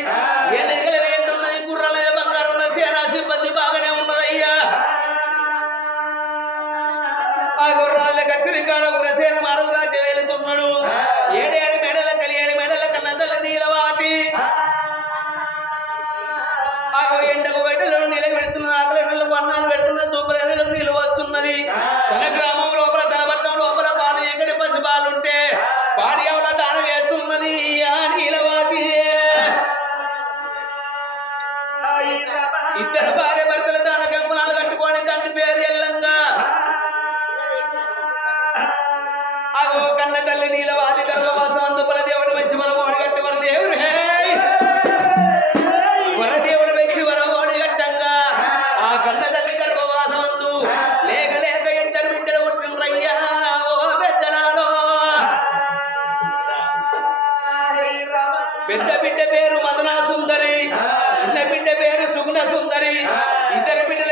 Yeah. తెల్ల నీలవాది గర్భవాసం అందుపల దేవుడు వచ్చి మనము అడిగట్టు మన దేవుడు మన దేవుడు. వచ్చి మనం అడిగట్టంగా ఆ కన్న తల్లి గర్భవాసం అందు లేక లేక ఇద్దరు బిడ్డలు ఉంటుండ్రయ్యా ఓ పెద్దనాలో పెద్ద బిడ్డ పేరు మదనా సుందరి చిన్న బిడ్డ పేరు సుగుణ సుందరి ఇద్దరు బిడ్డలు